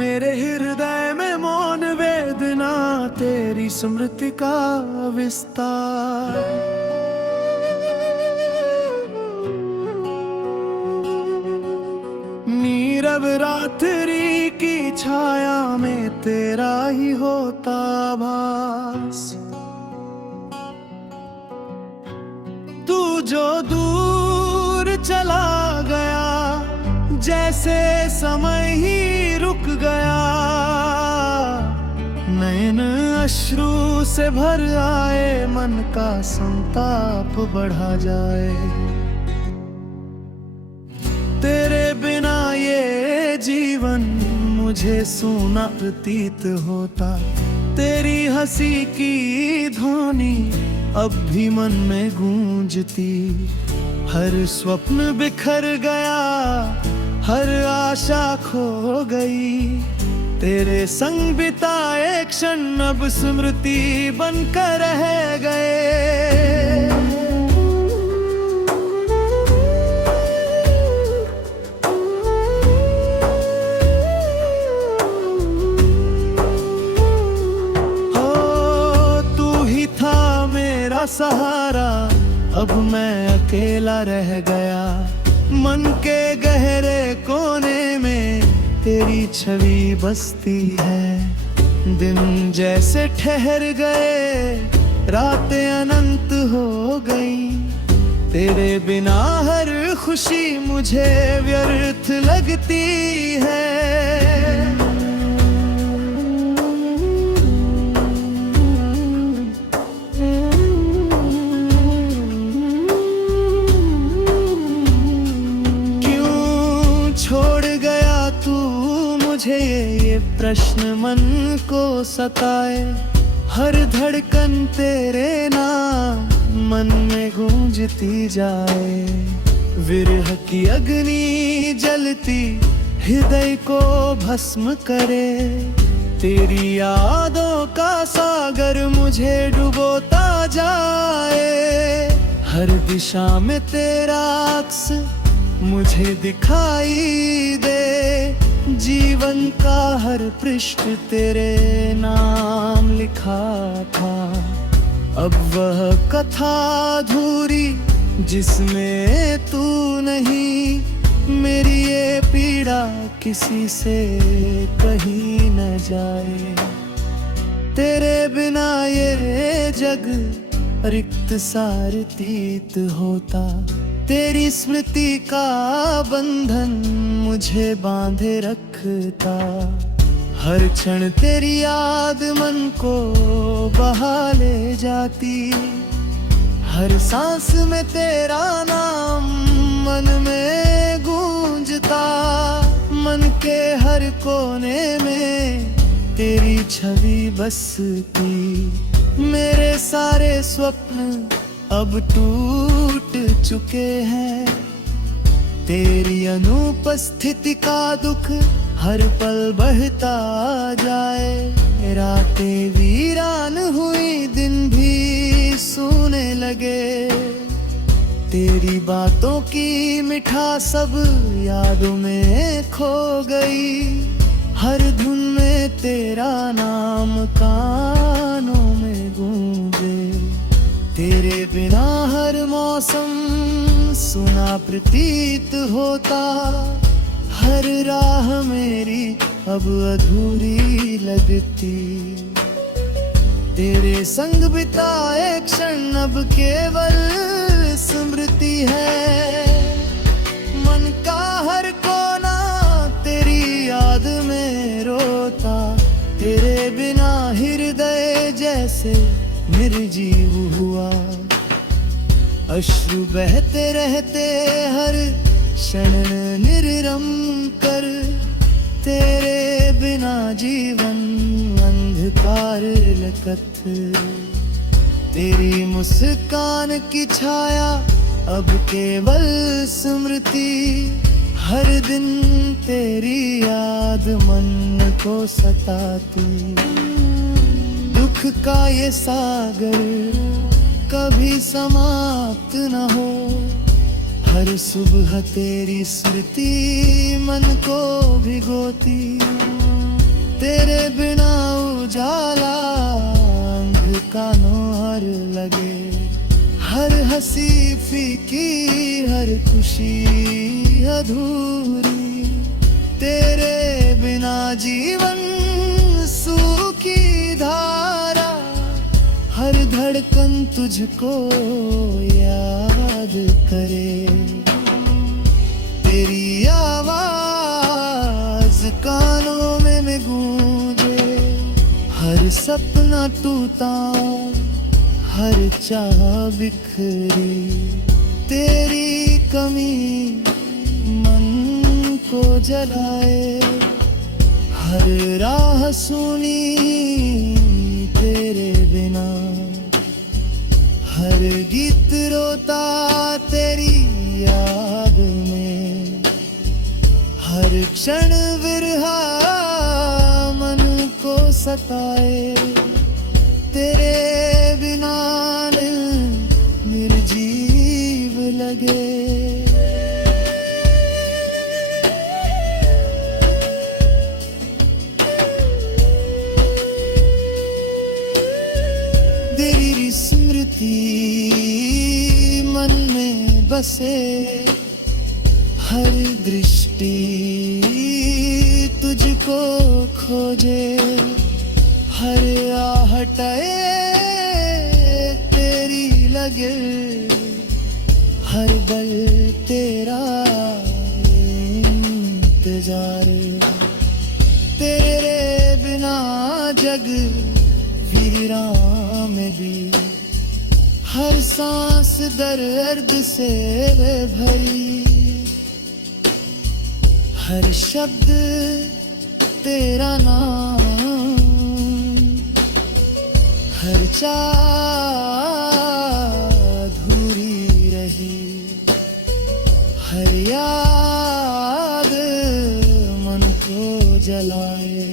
मेरे हृदय में मौन वेदना तेरी स्मृति का विस्तार। नीरव रात्रि की छाया में तेरा ही होता भास। तू जो दूर चला गया जैसे समय ही रुक गया। नैन अश्रु से भर आए, मन का संताप बढ़ा जाए। तेरे बिना ये जीवन मुझे सूना प्रतीत होता। तेरी हंसी की ध्वनि अब भी मन में गूंजती। हर स्वप्न बिखर गया, हर आशा खो गई। तेरे संग बिताए क्षण अब स्मृति बनकर रह गए। हो तू ही था मेरा सहारा, अब मैं अकेला रह गया। मन के गहरे कोने में तेरी छवि बसती है। दिन जैसे ठहर गए, रातें अनंत हो गई। तेरे बिना हर खुशी मुझे व्यर्थ लगती है। छोड़ गया तू मुझे, ये प्रश्न मन को सताए। हर धड़कन तेरे नाम मन में गूंजती जाए। विरह की अग्नि जलती हृदय को भस्म करे। तेरी यादों का सागर मुझे डुबोता जाए। हर दिशा में तेरा अक्स मुझे दिखाई दे। जीवन का हर पृष्ठ तेरे नाम लिखा था। अब वह कथा अधूरी जिसमें तू नहीं। मेरी ये पीड़ा किसी से कही न जाए। तेरे बिना ये जग रिक्त सा प्रतीत होता। तेरी स्मृति का बंधन मुझे बांधे रखता। हर क्षण तेरी याद मन को बहा ले जाती। हर सांस में तेरा नाम मन में गूंजता। मन के हर कोने में तेरी छवि बसती। मेरे सारे स्वप्न अब टूट चुके हैं। तेरी अनुपस्थिति का दुख हर पल बढ़ता जाए। रातें वीरान हुई, दिन भी सूने लगे। तेरी बातों की मिठास सब यादों में खो गई। हर धुन में तेरा नाम कानों में गूंजे। तेरे बिना हर मौसम सुना प्रतीत होता। हर राह मेरी अब अधूरी लगती। तेरे संग बिताए क्षण अब केवल स्मृति है। मन का हर कोना तेरी याद में रोता। तेरे बिना हृदय जैसे निर्जीव हुआ। अश्रु बहते रहते हर क्षण निरंतर। तेरे बिना जीवन अंधकार लकत। तेरी मुस्कान की छाया अब केवल स्मृति। हर दिन तेरी याद मन को सताती। दुख का ये सागर कभी समाप्त न हो। हर सुबह तेरी स्मृति मन को भिगोती। तेरे बिना उजाला अंधकारों हर लगे, हर हंसी फीकी, हर खुशी अधूरी। तेरे बिना जीवन सूखी धारा, हर धड़कन तुझको याद करे। तेरी आवाज कानों में गूंजे, हर सपना टूटा, हर चाह बिखरी। तेरी कमी मन को जलाए, हर राह सुनी तेरे बिना, हर गीत रोता तेरी याद में। हर क्षण विरहा मन को सताए, तेरे बिना दिल निर्जीव लगे। तेरी स्मृति मन में बसे, हर दृष्टि तुझको खोजे। हर आहटे तेरी लगे, हर पल तेरा इंतजार। तेरे बिना जग वीरान में भी, हर सांस दर्द से भरी। हर शब्द तेरा नाम, हर चाह अधूरी रही। हर याद मन को जलाए,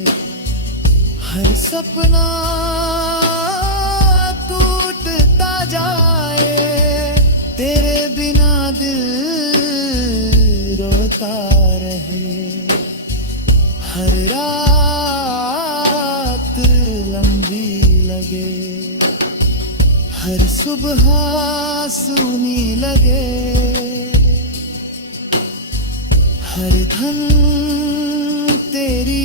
हर सपना टूटता जाए। तेरे बिना दिल रोता रहे, हर रात लंबी लगे, हर सुबह सुनी लगे। हर धन तेरी